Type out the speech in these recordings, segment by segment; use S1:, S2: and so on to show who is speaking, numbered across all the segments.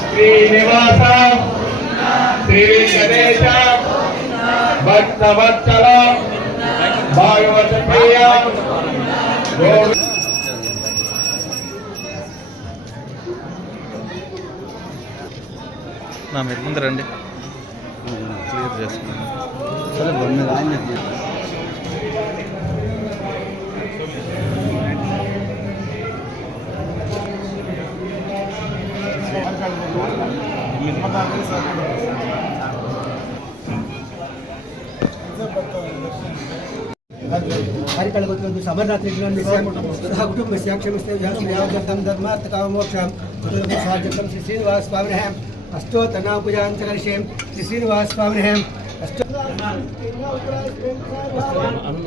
S1: శ్రీనివాస శ్రీ గణేశ భక్తవత్సల భాగవత ప్రియ గోవింద
S2: నా మీరు ముందు రండి. క్లియర్ చేసుకున్నాను.
S3: సరే రాని హరికళగోత్రం ಹರಿಕಳಗೊತ್ತು ಸಮರರಾತ್ರಿ ಕುಟುಂಬ ಕ್ಷಮಿಸ್ತೇವೆ ಧರ್ಮಾರ್ಥ ಕಾಮೋಕ್ಷ ಸ್ವಾಗತಂ ಶ್ರೀ ಶ್ರೀನಿವಾಸ ಸ್ವಾಮಿನಃ ಅಷ್ಟೋ ತನಾಪುಜಾಂತ ಕಲಿಷೇಂ ಶ್ರೀ ಶ್ರೀನಿವಾಸ
S4: ಸ್ವಾಮಿನಃ ಅಷ್ಟೋ ಅನ್ನ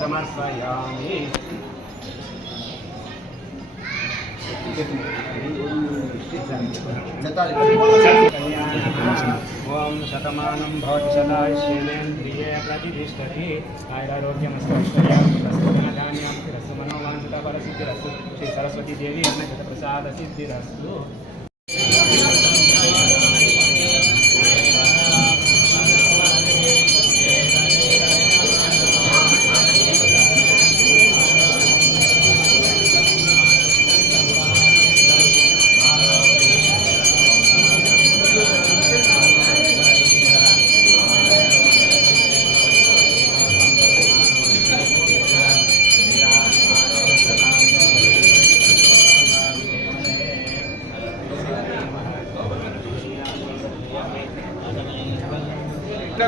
S4: సమర్పయామి. ఓం శతమానం భవతి శతాయుష్యేంద్రియే ప్రతిష్టతి. ఆయురారోగ్యమస్తైశ్వర్యాస్తు మనోవాంఛిత ఫలసిద్ధిరస్తు శ్రీ సరస్వతీ దేవి అన్నగత ప్రసాద సిద్ధిరస్తు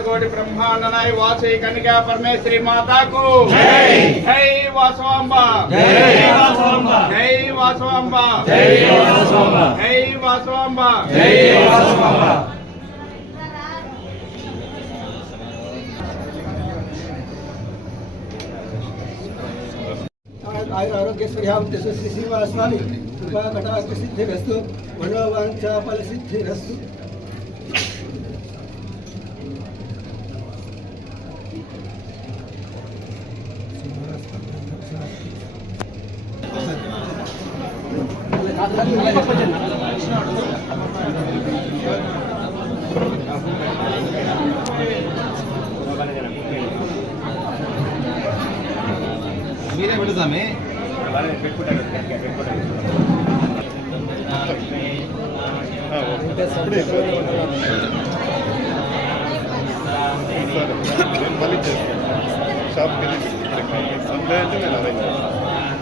S1: కోటి బ్రహ్మాండ నాయ వాసవి కన్యకా పరమేశ్వరి మాతాకు. జై. వాసవాంబ. జై వాసవాంబ. జై వాసవాంబ. జై వాసవాంబ. జై వాసవాంబ. జై వాసవాంబ.
S3: ఆయుర ఆరోగ్యశ్వర్యావతి శ్రీ శ్రీనివాస స్వామి కృపా కటాక్ష సిద్ధిరస్తు సిద్ధిరస్తు.
S2: మీరే పెడతామే
S4: పెట్టుకుంటారు
S5: మళ్ళీ షాప్కి వెళ్ళి సండే అంటే నేను అరేంజ్ చేస్తాను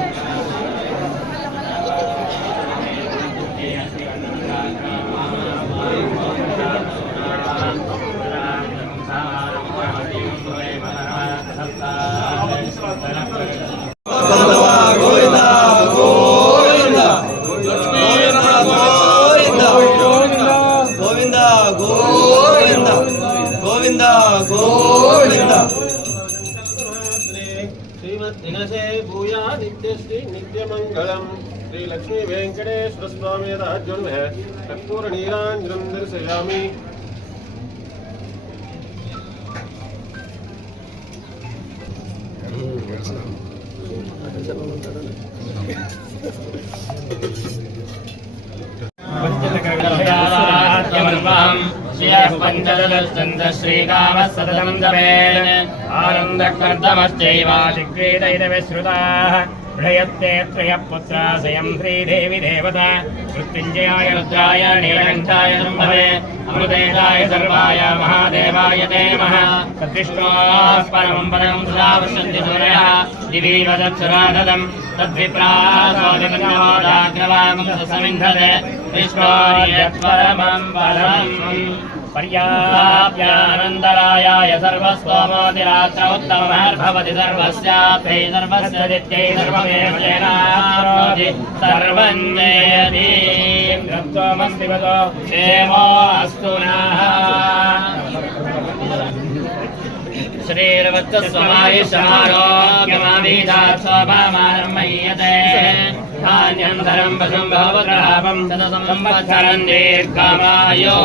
S6: देशे भूया नित्यश्री नित्यमङ्गलम् श्रीलक्ष्मीवेङ्कटेश्वरस्वामी राजन्मः कर्पूरनीराञ्जनं दर्शयामि। श्रियः
S4: पञ्चदश्रीकामः सततम् दमे
S5: आनन्दकर्दमश्चैव दिग्वेदैरविश्रुताः ృఢయత్తే త్రయపుత్రాశయం శ్రీదేవి దేవత మృత్యుంజయాయ రుద్రాయ నీలకంఠాయ సంభవే అమృతేశాయ సర్వాయ మహాదేవాయ తే నమః తద్విష్టాస్పరమం పరమం సదా పశ్యంతి సూర్యః దివీవదక్షరాదం తద్విప్రాసోదిగన్నవాదాగ్రవామం సమింధతే విశ్వాయ పరమం పరమం पर्याप्यानन्दरायाय सर्वस्वमोतिरात्र उत्तमः सर्वस्यापे सर्वस्य नित्यै सर्वमेव जयनारोधि सर्वं जयति त्वमस्ति वदो क्षेमो अस्तु नः श्रीर्वत्समायुषमारोग्यमाभिधात् स्वभामानं मह्यते धान्यं धरं पशुं भवग्रामं संवत्सरं दीर्घमायो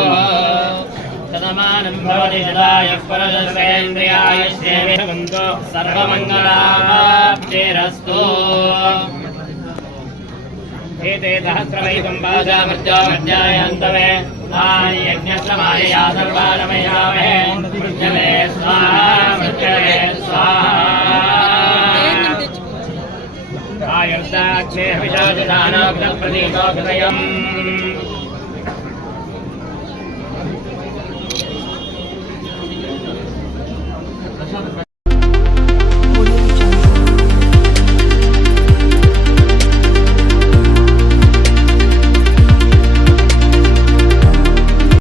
S5: शतमानं भवति शतायः परशस्वेन्द्रियाय श्रेमिभवन्तो सर्वमङ्गलाप्तिरस्तु एते सहस्रमैकं बाजा मृत्यो मध्यायन्तवे यज्ञश्रमाय या सर्वारमयामे मृत्यवे स्वाहा मृत्यवे स्वाहा आयुर्दाक्षे विशादिदानोग्रप्रदीपोकृतयम्